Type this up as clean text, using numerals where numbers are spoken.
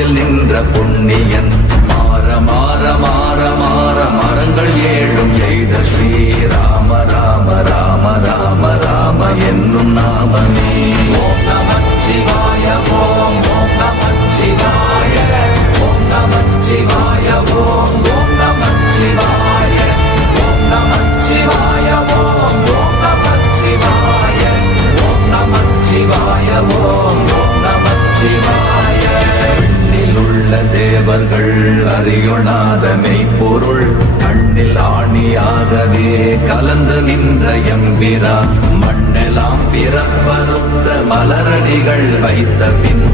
ஒன்றில் நின்ற புண்ணியன் மாற மாற மாற மாற மரங்கள் ஏழும் எய்த ஸ்ரீராம ராம ராம ராம ராம என்னும் நாமமே. ஓம் நமச்சிவாய ஓம் ஓம் நமச்சிவாய ஓம் நமச்சிவாய ஓம் ஓம் நமச்சிவாய ஓம் நமச்சிவாய ஓம் ஓம் நமச்சிவாய ஓம் நமச்சிவாய ஓம் ஓம் நமச்சிவாய. உள்ள தேவர்கள் அறியொணாத மெய்ப்பொருள் கண்ணில் ஆணியாகவே கலந்து நின்ற எம்பிரா மண்ணெல்லாம் பிறப்பறுத்த மலரடிகள் வைத்த பின்